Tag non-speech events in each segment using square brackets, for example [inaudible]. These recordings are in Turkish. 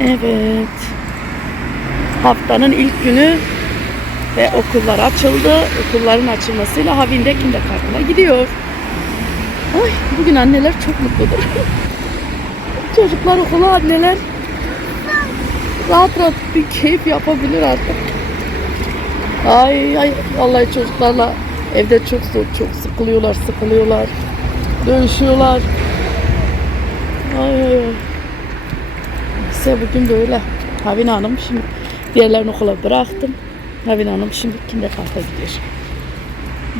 Evet. Haftanın ilk günü ve okullar açıldı. Okulların açılmasıyla Havin de kindergarten'a gidiyor. Ay, bugün anneler çok mutludur. [laughs] Çocuklar okula anneler rahat rahat bir keyif yapabilir artık. Ay ay vallahi çocuklarla evde çok zor, çok sıkılıyorlar, sıkılıyorlar. Dövüşüyorlar. Ay ay ay. İşte bugün böyle. Havin Hanım şimdi diğerlerini okula bıraktım. Havin Hanım şimdi kindergarten'a gidiyor.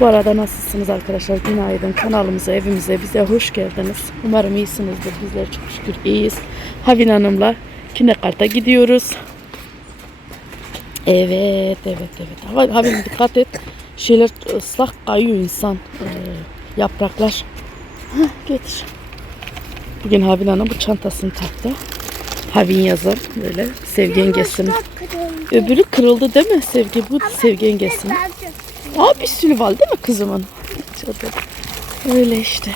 Bu arada nasılsınız arkadaşlar? Günaydın. Kanalımıza, evimize, bize hoş geldiniz. Umarım iyisinizdir. Bizler çok şükür iyiyiz. Havin Hanım'la kindergarten'a gidiyoruz. Evet, evet, evet. Havin dikkat et. Şeyler ıslak kayıyor insan. Ee, yapraklar. Hah, getir. Bugün Havin Hanım bu çantasını taktı. Havin yazar böyle sevgi engesini. Öbürü kırıldı değil mi Sevgi? Bu sevgi engesini. Aa bir sürü var değil mi kızımın? Öyle işte.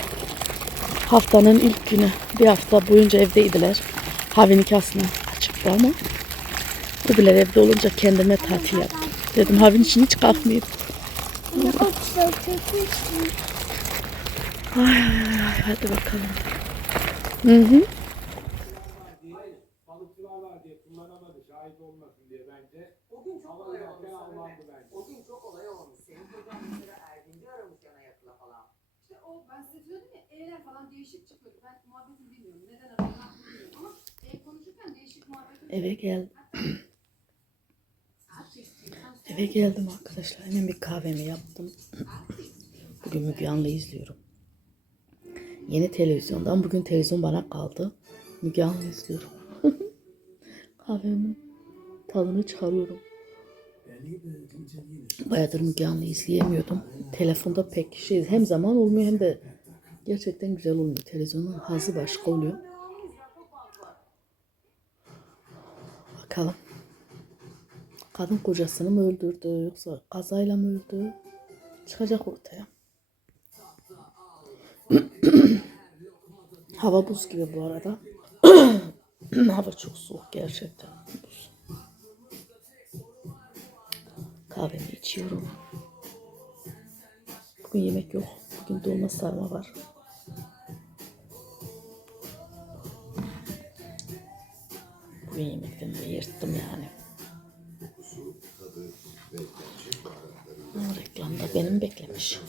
Haftanın ilk günü. Bir hafta boyunca evdeydiler. Havi'ninki aslında açıktı ama. Öbürler evde olunca kendime tatil yaptım. Dedim Havin için hiç kalkmayayım. Ay ay ay ay hadi bakalım. Hı hı. balıkçılar var diye kullanamadı şahit olmasın diye bence. O gün çok Hava olay yağarken olmuş almandı zaten. bence. O gün çok olay olmuş. Senin kocan mesela Erginci aramış yana yakıla falan. İşte o ben size söyledim ya E'ler falan değişik çıkıyordu. Ben muhabbetini bilmiyorum. Neden aradığını bilmiyorum ama E konuşurken değişik muhabbet Eve geldim. Eve geldim arkadaşlar. Hemen bir kahvemi yaptım. Bugün Müge Anlı izliyorum. Yeni televizyondan. Bugün televizyon bana kaldı. Müge Anlı izliyorum. [laughs] Kahvemin tadını çıkarıyorum. Bayağıdır Müge Anlı izleyemiyordum. Telefonda pek şey hem zaman olmuyor hem de gerçekten güzel olmuyor. Televizyonun hazı başka oluyor. Bakalım. Kadın kocasını mı öldürdü yoksa kazayla mı öldü? Çıkacak ortaya. [clears throat] Hava buz gibi bu arada. [clears throat] Hava çok soğuk gerçekten. Buz. Kahvemi içiyorum. Bugün yemek yok. Bugün dolma sarma var. Bugün yemekten de yırttım yani. Reklamda benim beklemiş.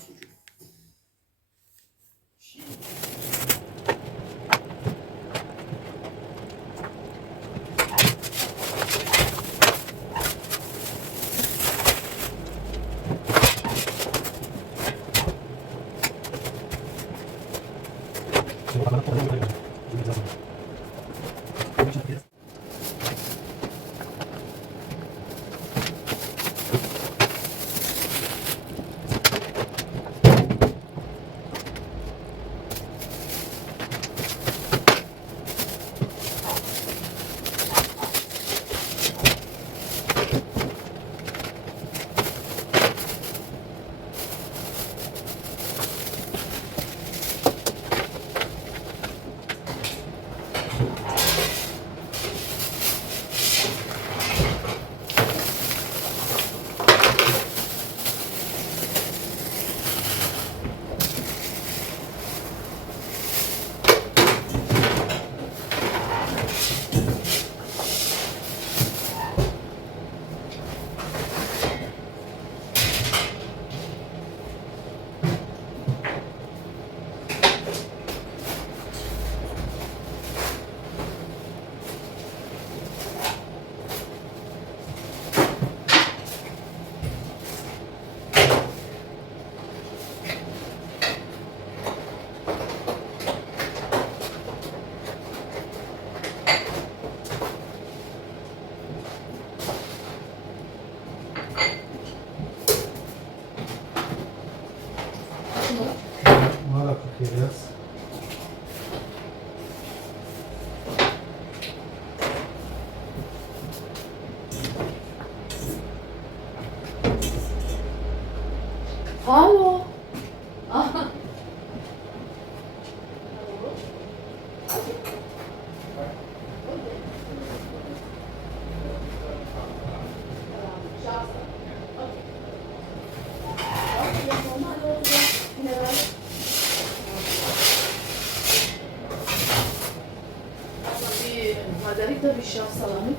şahs alanı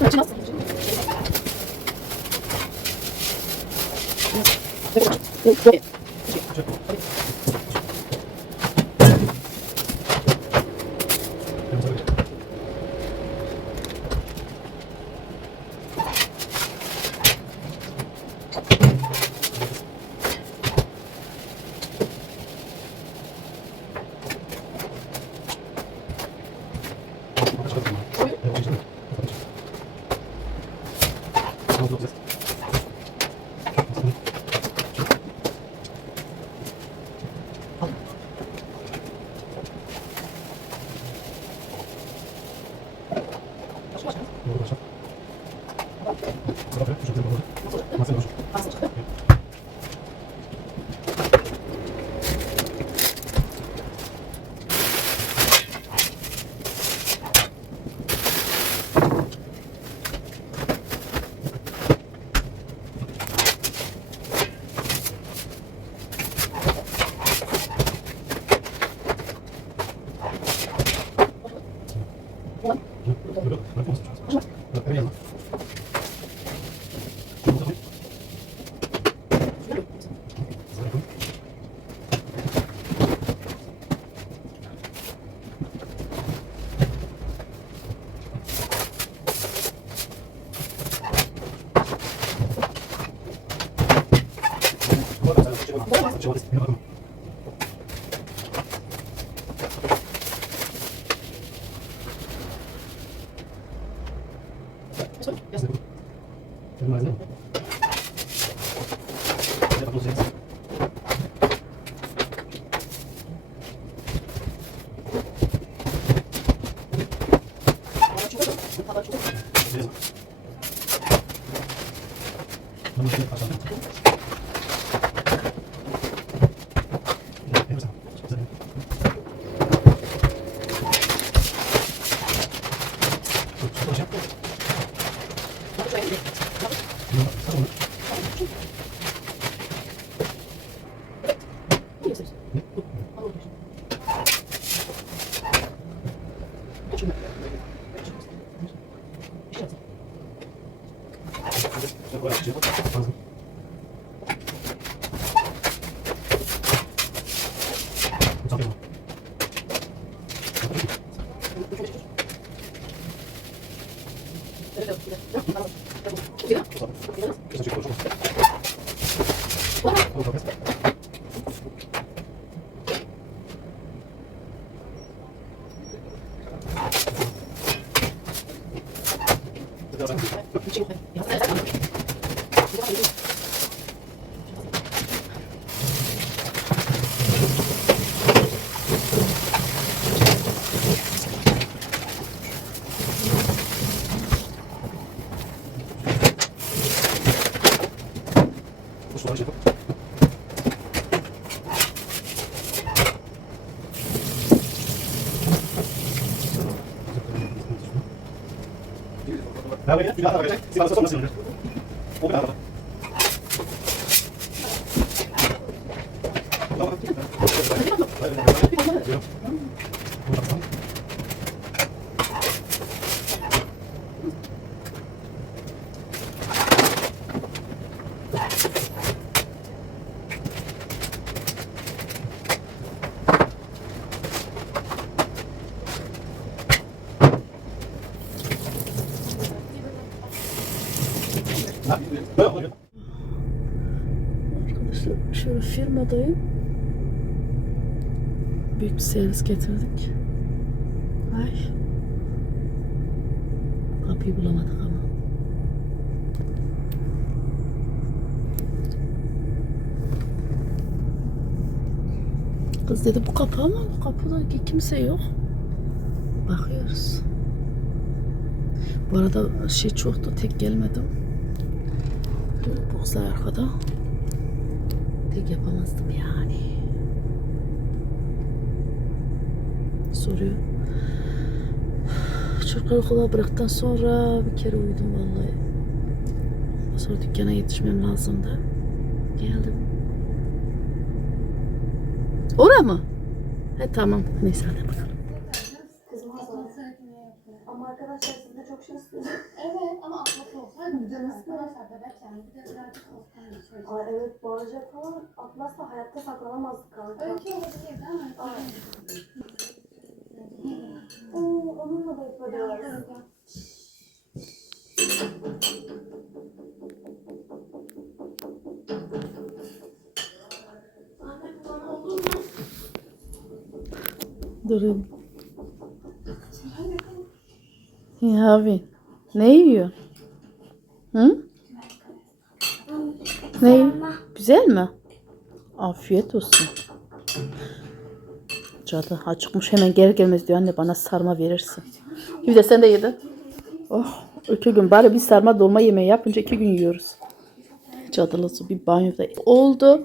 落ちます。Yes. Başlayalım. 나가겠냐? 이거 하나 가겠지? 이거 하나 써서 쓰면 돼. 오백 하나. servis getirdik. Ay. Kapıyı bulamadık ama. Kız dedi bu kapı ama bu kapıda kimse yok. Bakıyoruz. Bu arada şey çoktu tek gelmedim. Bozlar arkada. Tek yapamazdım yani. Soruyor. Çocukları okula bıraktıktan sonra bir kere uyudum vallahi. Sonra dükkana yetişmem lazımdı. Geldim. Ora mı? He tamam. Neyse hadi bakalım. Ama arkadaşlar siz de çok şanslısınız. [laughs] Evet ama atlas olsaydı canı sıkılırsa bebek yani bir de birazcık olsaydı şöyle. Aa, evet bağıracak falan. Atlas'la hayatta saklanamazdık kanka. Öykü. Oo, onunla da yaparız. Durun. Ya abi. Ne yiyor? Hı? Ne? Güzel mi? Afiyet olsun. Cadı acıkmış hemen geri gelmez diyor anne bana sarma verirsin. Bir de sen de yedin. Oh iki gün bari bir sarma dolma yemeği yapınca iki gün yiyoruz. Cadılısı bir banyoda oldu.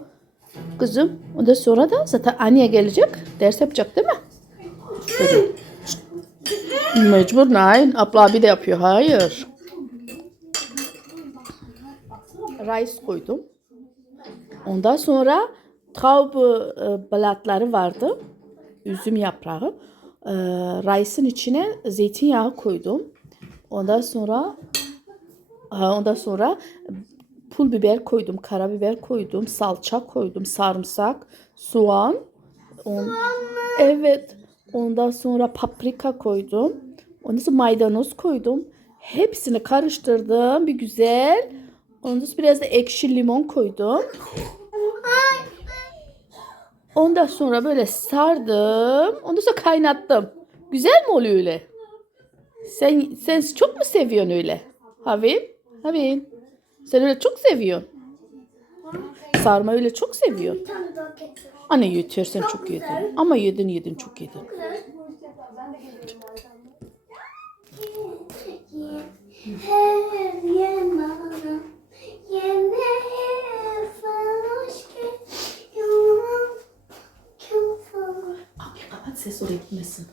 Kızım ondan sonra da zaten anneye gelecek. Ders yapacak değil mi? Dedi. Mecbur nein. Abla abi de yapıyor. Hayır. Rice koydum. Ondan sonra taube e, balatları vardı. Üzüm yaprağı. E, rice'ın içine zeytinyağı koydum. Ondan sonra ondan sonra pul biber koydum, karabiber koydum, salça koydum, sarımsak, soğan. On, evet. Ondan sonra paprika koydum. Ondan sonra maydanoz koydum. Hepsini karıştırdım bir güzel. Ondan sonra biraz da ekşi limon koydum. Ondan sonra böyle sardım. Ondan sonra kaynattım. Güzel mi oluyor öyle? Sen sen çok mu seviyorsun öyle? Havin? Havin. Sen öyle çok seviyorsun. Sarma öyle çok seviyorsun. Anne yetersen çok yedin. Ama yedin yedin çok yedin. Her yanarım Yine ses oraya gitmesin.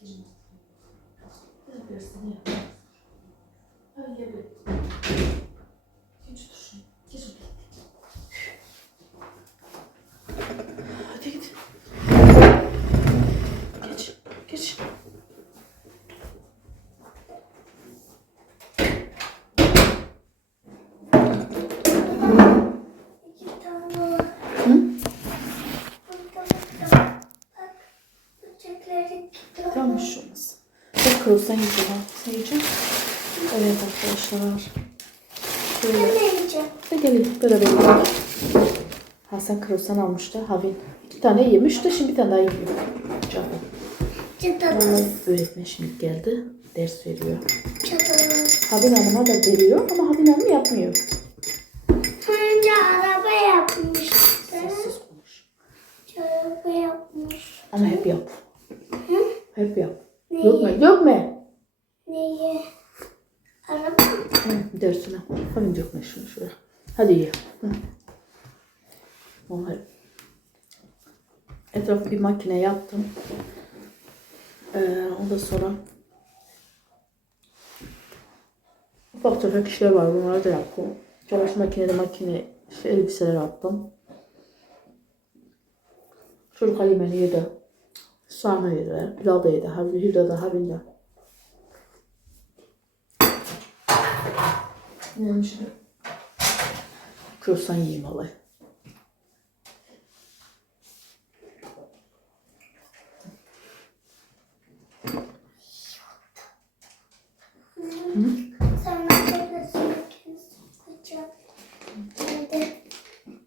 Hadi git. Geç, Sen yiyecek misin? Evet arkadaşlar. Böyle. De gelin beraber yiyelim. Hasan croissant almıştı. Havin iki tane yemişti. Şimdi bir tane daha yiyor. Canım. Vallahi öğretmen şimdi geldi. Ders veriyor. Havin Hanım'a da veriyor ama Havin Hanım yapmıyor. Önce araba yapmıştı. Sessiz konuş. Araba yapmış. Ama hep yap. Hep yap. Neyi? Yok mu? Yok mu? Neyi? Araba mı? Dersine. Havin dökme şunu şuraya. Hadi ye. Vallahi. Etrafı bir makine yaptım. Ee, ondan sonra ufak tefek işler var. Bunları da yaptım. Çamaşır makinede makine işte elbiseler attım. Çocuk yemeğini yedi. Sarma yedi. Pilav da yedi. Havli Hüda da Havin de. Neymiş? Croissant yiyeyim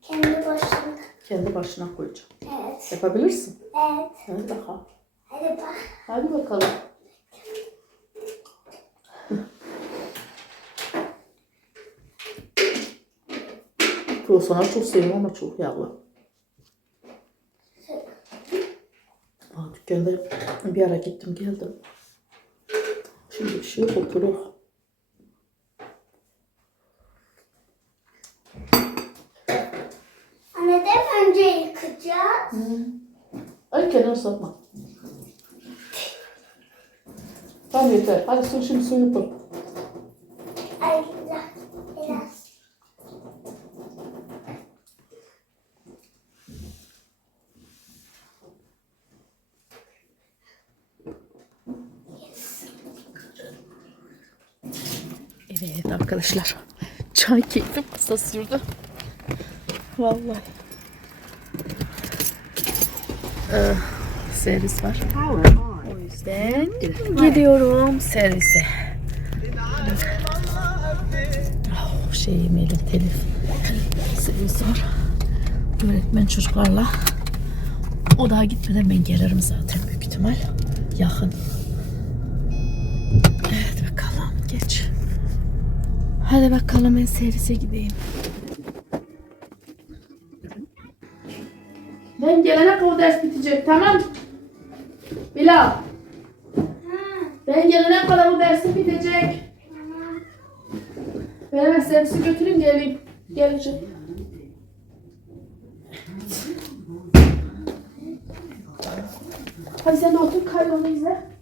kendi başında. Kendi başına koyacağım. Evet. Yapabilirsin. Evet. Hadi bakalım. Hadi bak. Hadi bakalım. Croissant'ı çok seviyorum ama çok yağlı. Aa, dükkanda bir ara gittim geldim. Şimdi bir şey yok oturuyor. Anne de önce yıkayacağız. Kenara sapma. Tamam yeter. Hadi su şimdi suyu koy. Evet arkadaşlar. Çay keyfi kısa sürdü. Vallahi. Ee, servis var. O yüzden gidiyorum servise. Oh, şey yemeyelim telif. Servis var. Öğretmen çocuklarla. O daha gitmeden ben gelirim zaten büyük ihtimal. Yakın. Evet bakalım geç. Hadi bakalım ben servise gideyim. Ben gelene kadar ders bitecek tamam Bilal. Ben gelene kadar bu dersi bitecek. Ben hemen servisi götüreyim geleyim. Gelecek. Hadi sen de otur kaydını izle.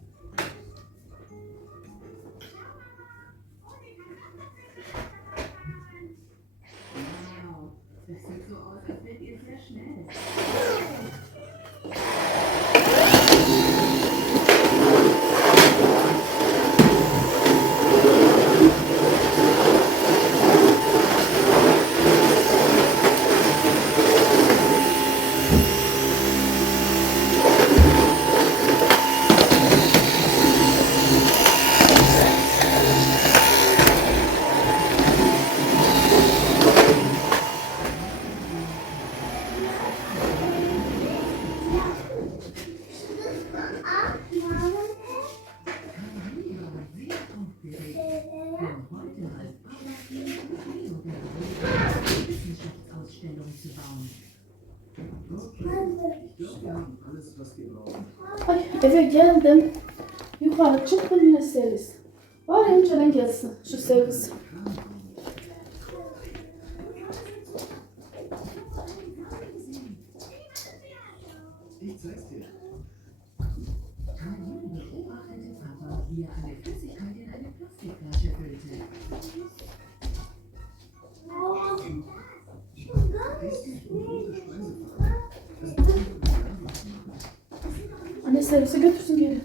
Servise götürsün geri.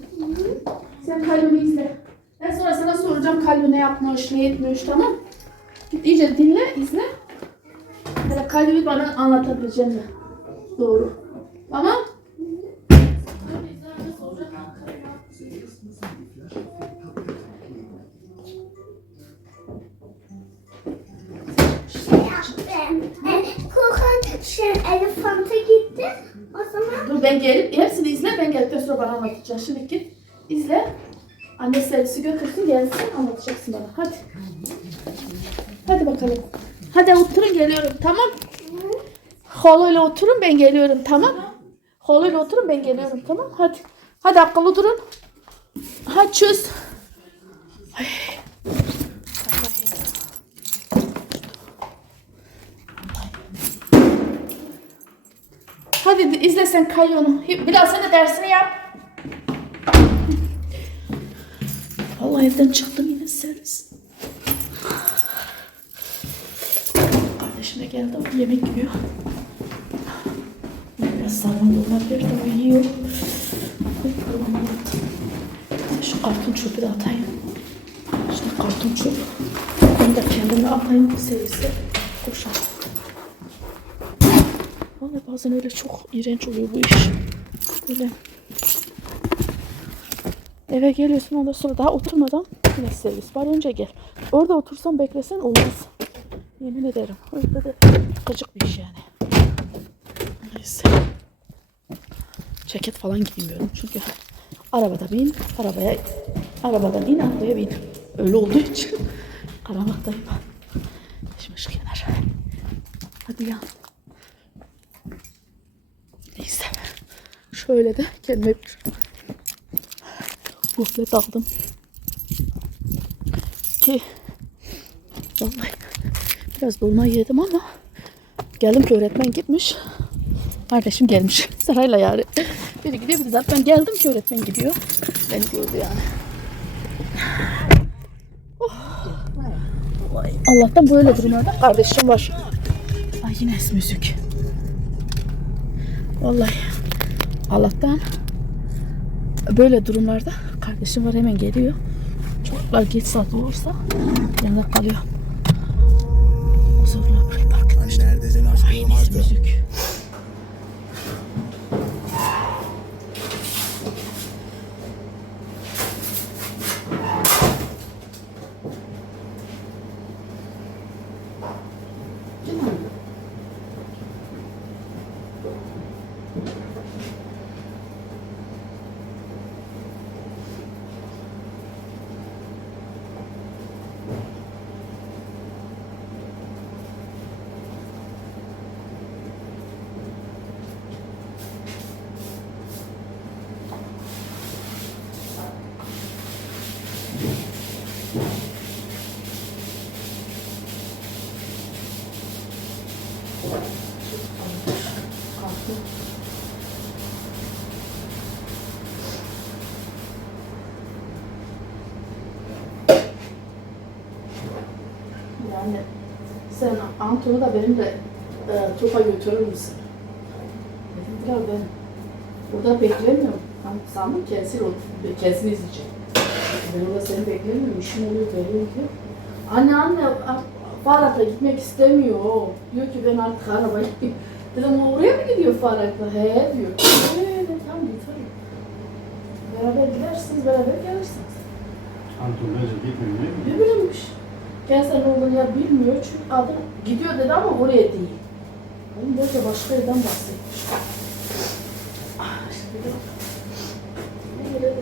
Sen kalbini izle. Ben sonra sana soracağım kalbi ne yapmış, ne etmiş tamam Git iyice dinle, izle. Böyle kalbi bana anlatabileceğini. Doğru. Gelsin anlatacaksın bana. Hadi. Hadi bakalım. Hadi oturun geliyorum tamam. Holoyla oturun ben geliyorum tamam. Holoyla oturun ben geliyorum tamam. Hadi. Hadi akıllı durun. Hadi çöz. Hadi izle sen Kayon'u. Biraz sen de dersini yap. Vallahi evden çıktım yine servis. Kardeşim de geldi o yemek yiyor. Biraz sarma olabilir de o yiyor. Şu karton çöpü de atayım. İşte karton çöp. Onu da kendime atayım bu servise. Koşalım. Vallahi bazen öyle çok iğrenç oluyor bu iş. Böyle eve geliyorsun ondan sonra daha oturmadan yine servis var önce gel. Orada otursan beklesen olmaz. Yemin ederim. Öyle de gıcık bir iş yani. Neyse. Ceket falan giymiyorum çünkü arabada bin, arabaya arabadan in, arabaya bin. Öyle olduğu için karanlıktayım. Şimdi şu kenar. Hadi ya. Neyse. Şöyle de kendime bir gofret aldım. Ki vallahi biraz dolma yedim ama geldim ki öğretmen gitmiş. Kardeşim gelmiş. [laughs] Sarayla yani. Biri gidiyor biri zaten geldim ki öğretmen gidiyor. Ben gördü yani. Oh. Allah'tan böyle durumlarda kardeşim var. Ay yine müzik. Vallahi Allah'tan böyle durumlarda kardeşim var hemen geliyor. Çocuklar geç saat olursa yanında kalıyor. Zorla burayı park etmiştim. Ay neyse müzik. Yani sen Anton'u da benimle e, topa götürür müsün? Dedim ya ben burada beklemiyorum. Ben sandım kendisi, kendisini izleyecek. Ben orada seni beklemiyorum. İşim oluyor, böyle oluyor. Anne anne Farhat'a gitmek istemiyor. Diyor ki ben artık arabaya Dedim "O oraya mı gidiyor Farhat'la? He diyor. He dedim, tamam götürün. Beraber gidersiniz, beraber gelirsiniz. Anton bence gitmiyor? Ne bileyimmiş. Kendisi ne olduğunu ya bilmiyor çünkü adam gidiyor dedi ama oraya değil. Oğlum belki başka yerden bahsetmiş. Ah, işte bir de- Ne gerek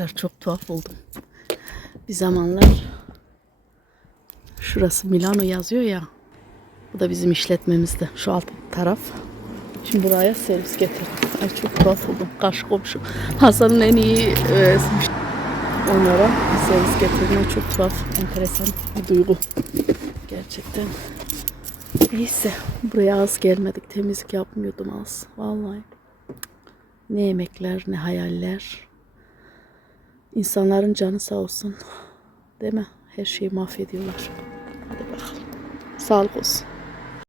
Arkadaşlar çok tuhaf oldum. Bir zamanlar şurası Milano yazıyor ya. Bu da bizim işletmemizde. Şu alt taraf. Şimdi buraya servis getirdim. Ay çok tuhaf oldum. Karşı komşu. Hasan'ın en iyi e, onlara servis getirdim. Çok tuhaf, enteresan bir duygu. Gerçekten. Neyse. Buraya az gelmedik. Temizlik yapmıyordum az. Vallahi. Ne yemekler, ne hayaller. İnsanların canı sağ olsun. Değil mi? Her şeyi mahvediyorlar. Hadi bakalım. Sağlık olsun.